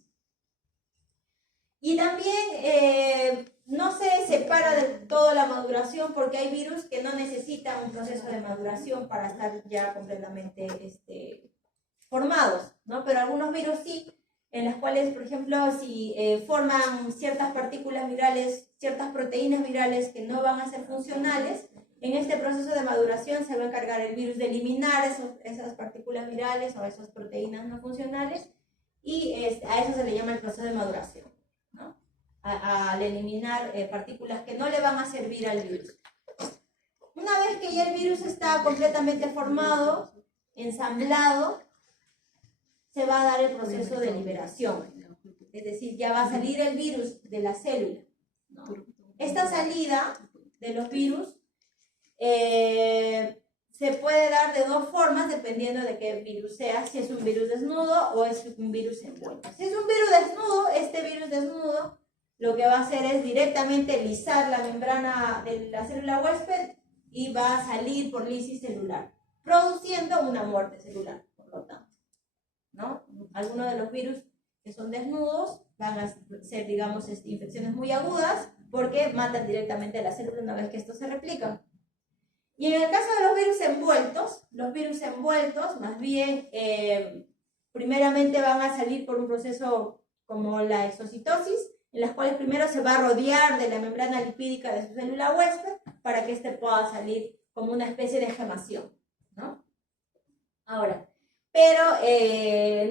Y también no se separa de todo la maduración porque hay virus que no necesitan un proceso de maduración para estar ya completamente formados, ¿no? Pero algunos virus sí, en las cuales, por ejemplo, si forman ciertas partículas virales, ciertas proteínas virales que no van a ser funcionales, en este proceso de maduración se va a encargar el virus de eliminar esas partículas virales o esas proteínas no funcionales y a eso se le llama el proceso de maduración, ¿no? Al eliminar partículas que no le van a servir al virus. Una vez que ya el virus está completamente formado, ensamblado, se va a dar el proceso de liberación. Es decir, ya va a salir el virus de la célula, ¿no? Esta salida de los virus se puede dar de dos formas dependiendo de qué virus sea, si es un virus desnudo o es un virus envuelto. Si es un virus desnudo, este virus desnudo lo que va a hacer es directamente lisar la membrana de la célula huésped y va a salir por lisis celular, produciendo una muerte celular, por lo tanto, ¿no? Algunos de los virus que son desnudos van a ser, digamos, infecciones muy agudas porque matan directamente a la célula una vez que estos se replican. Y en el caso de los virus envueltos más bien primeramente van a salir por un proceso como la exocitosis, en las cuales primero se va a rodear de la membrana lipídica de su célula huésped para que éste pueda salir como una especie de gemación, ¿no? Ahora, pero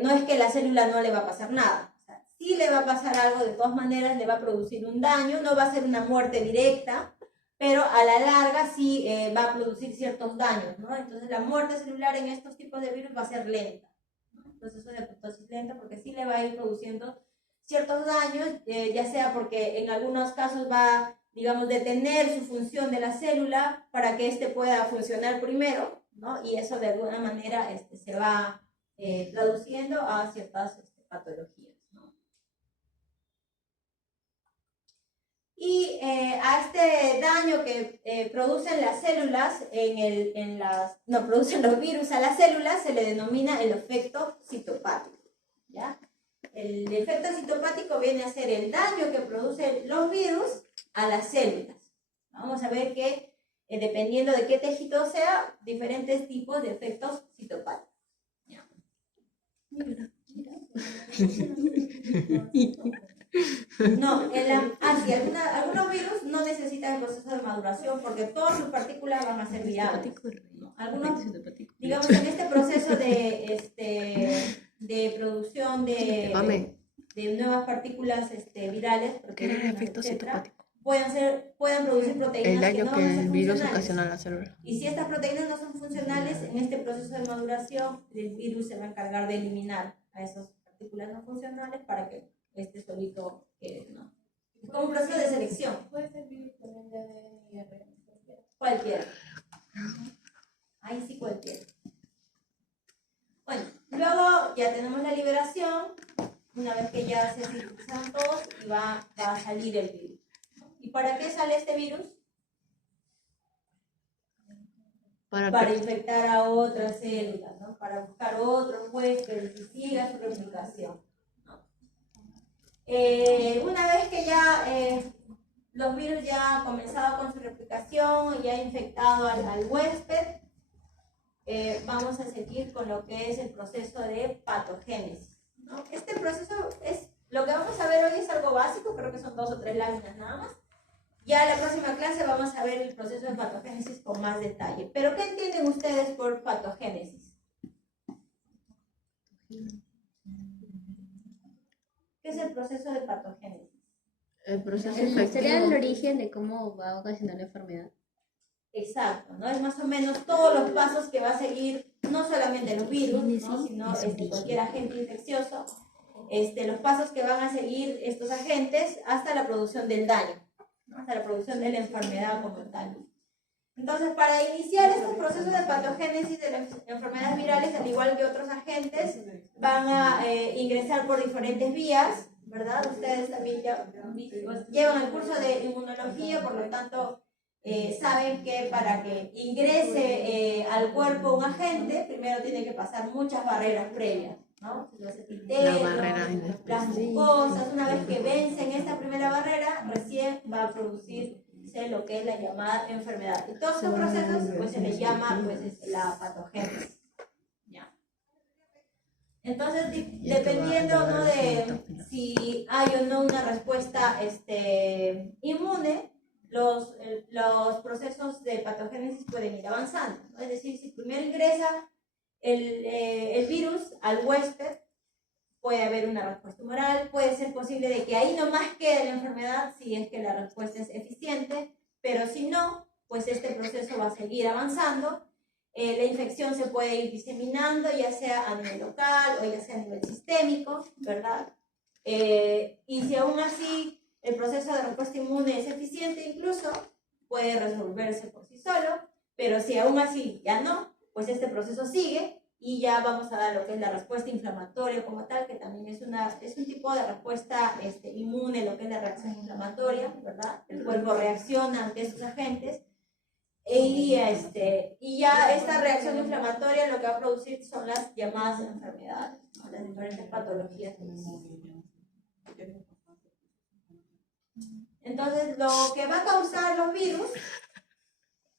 no es que la célula no le va a pasar nada. O sea, sí le va a pasar algo, de todas maneras le va a producir un daño, no va a ser una muerte directa, pero a la larga sí va a producir ciertos daños, ¿no? Entonces la muerte celular en estos tipos de virus va a ser lenta, ¿no? El proceso de apoptosis lenta porque sí le va a ir produciendo ciertos daños, ya sea porque en algunos casos va, digamos, detener su función de la célula para que éste pueda funcionar primero, ¿no? Y eso de alguna manera se va traduciendo a ciertas patologías, ¿no? Y a este daño que producen las células, producen los virus a las células, se le denomina el efecto citopático, ¿ya? El efecto citopático viene a ser el daño que producen los virus a las células. Vamos a ver que dependiendo de qué tejido sea, diferentes tipos de efectos citopáticos. ¿Ya? No, algunos virus no necesitan el proceso de maduración porque todas sus partículas van a ser viables. Algunos, digamos, en este proceso de producción de nuevas partículas virales, proteínas, pueden producir proteínas el daño que no el son virus funcionales. ocasiona a la célula. Y si estas proteínas no son funcionales, en este proceso de maduración, el virus se va a encargar de eliminar a esas partículas no funcionales para que este solito quede, ¿no? Es como un proceso de selección. Puede ser virus también de ADN y RNA. Cualquiera. Ahí sí cualquiera. Bueno, luego ya tenemos la liberación, una vez que ya se sintetizaron todos y va a salir el virus. ¿Y para qué sale este virus? Para infectar a otras células, ¿no? Para buscar otros huéspedes y siga su replicación, ¿no? Una vez que ya los virus ya han comenzado con su replicación y ha infectado al huésped, vamos a seguir con lo que es el proceso de patogénesis, ¿no? Este proceso es, lo que vamos a ver hoy es algo básico, creo que son 2 o 3 láminas nada más. Ya en la próxima clase vamos a ver el proceso de patogénesis con más detalle. ¿Pero qué entienden ustedes por patogénesis? ¿Qué es el proceso de patogénesis? El proceso Sería infectivo. el origen de cómo va a ocasionar la enfermedad. Exacto, ¿no? Es más o menos todos los pasos que va a seguir, no solamente los virus, ¿no? Sino cualquier agente infeccioso, los pasos que van a seguir estos agentes hasta la producción del daño, ¿no? Hasta la producción de la enfermedad como tal. Entonces, para iniciar estos procesos de patogénesis de las enfermedades virales, al igual que otros agentes, van a ingresar por diferentes vías, ¿verdad? Ustedes también ya llevan el curso de inmunología, por lo tanto, saben que para que ingrese al cuerpo un agente, primero tiene que pasar muchas barreras previas, ¿no? Los epitelios, las mucosas. Una vez que vencen esta primera barrera, recién va a producirse lo que es la llamada enfermedad. Y todos estos procesos, pues se les llama, pues, la patogénesis. ¿Ya? Entonces, dependiendo, ¿no?, de si hay o no una respuesta inmune, los procesos de patogénesis pueden ir avanzando, ¿no? Es decir, si primero ingresa el virus al huésped, puede haber una respuesta humoral, puede ser posible de que ahí nomás quede la enfermedad si es que la respuesta es eficiente, pero si no, pues este proceso va a seguir avanzando. La infección se puede ir diseminando, ya sea a nivel local o ya sea a nivel sistémico, ¿verdad? Y si aún así el proceso de respuesta inmune es eficiente, incluso puede resolverse por sí solo, pero si aún así ya no, pues este proceso sigue y ya vamos a dar lo que es la respuesta inflamatoria como tal, que también es un tipo de respuesta inmune, lo que es la reacción inflamatoria, ¿verdad? El cuerpo reacciona ante esos agentes y ya esta reacción inflamatoria lo que va a producir son las llamadas enfermedades, ¿no? Las diferentes patologías que existen. Entonces, lo que va a causar los virus,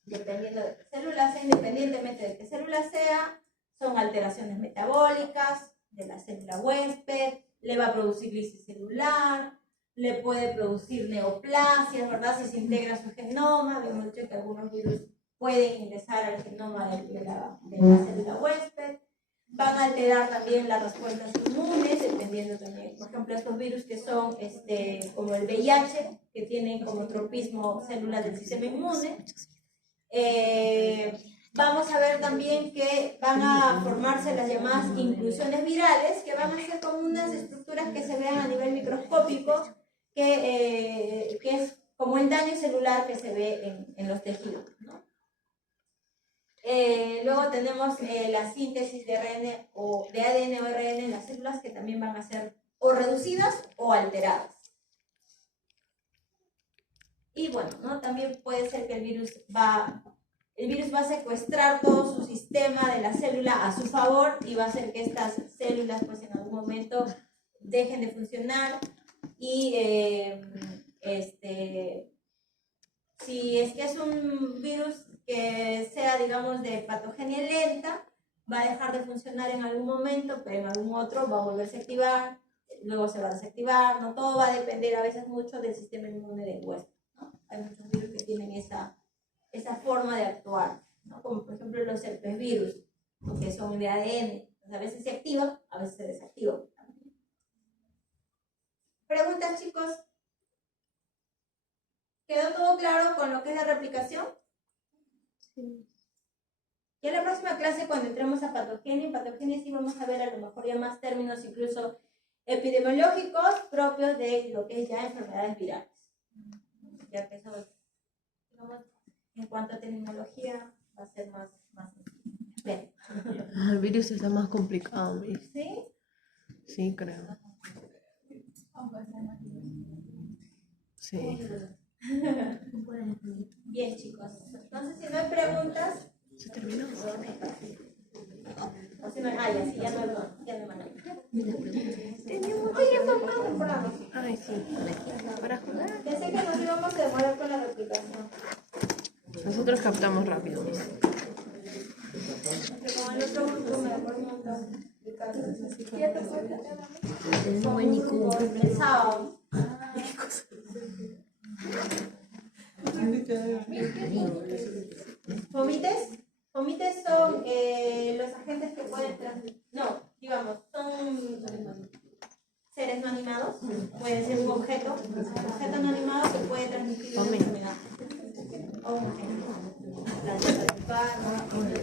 dependiendo de qué célula sea, independientemente de qué célula sea, son alteraciones metabólicas de la célula huésped, le va a producir lisis celular, le puede producir neoplasias, ¿verdad? Si se integra a su genoma, habíamos dicho que algunos virus pueden ingresar al genoma de la célula huésped. Van a alterar también las respuestas inmunes, dependiendo también, por ejemplo, estos virus que son como el VIH, que tienen como tropismo células del sistema inmune. Vamos a ver también que van a formarse las llamadas inclusiones virales, que van a ser como unas estructuras que se vean a nivel microscópico, que es como el daño celular que se ve en los tejidos, ¿no? Luego tenemos la síntesis de ADN o ARN en las células, que también van a ser o reducidas o alteradas. Y bueno, ¿no? También puede ser que el virus va a secuestrar todo su sistema de la célula a su favor y va a hacer que estas células pues en algún momento dejen de funcionar y si es que es un virus que sea, digamos, de patogenia lenta, va a dejar de funcionar en algún momento, pero en algún otro va a volverse a activar, luego se va a desactivar, ¿no? Todo va a depender a veces mucho del sistema inmune del huésped, ¿no? Hay muchos virus que tienen esa forma de actuar, ¿no? Como por ejemplo los herpesvirus, que son de ADN, pues a veces se activan, a veces se desactivan. ¿Preguntas, chicos? ¿Quedó todo claro con lo que es la replicación? Sí. Y en la próxima clase, cuando entremos a patogenia, sí vamos a ver a lo mejor ya más términos incluso epidemiológicos propios de lo que es ya enfermedades virales. Ya que eso, digamos, en cuanto a terminología, va a ser más bien. El virus está más complicado, ¿ves? ¿Sí? Sí, creo. Sí. Bien, chicos. Entonces, si no hay preguntas... ¿Se terminó? O si no, ya sí, ya no hay más nada. Oye, Temprano. ay, sí. Para jugar. Pensé que nos íbamos a demorar con la replicación. Nosotros captamos rápido. Porque como el otro grupo me demoró un montón. Es un buen IQ. El sábado. Fomites son los agentes que pueden transmitir. No, digamos, son seres no animados. Puede ser un objeto no animado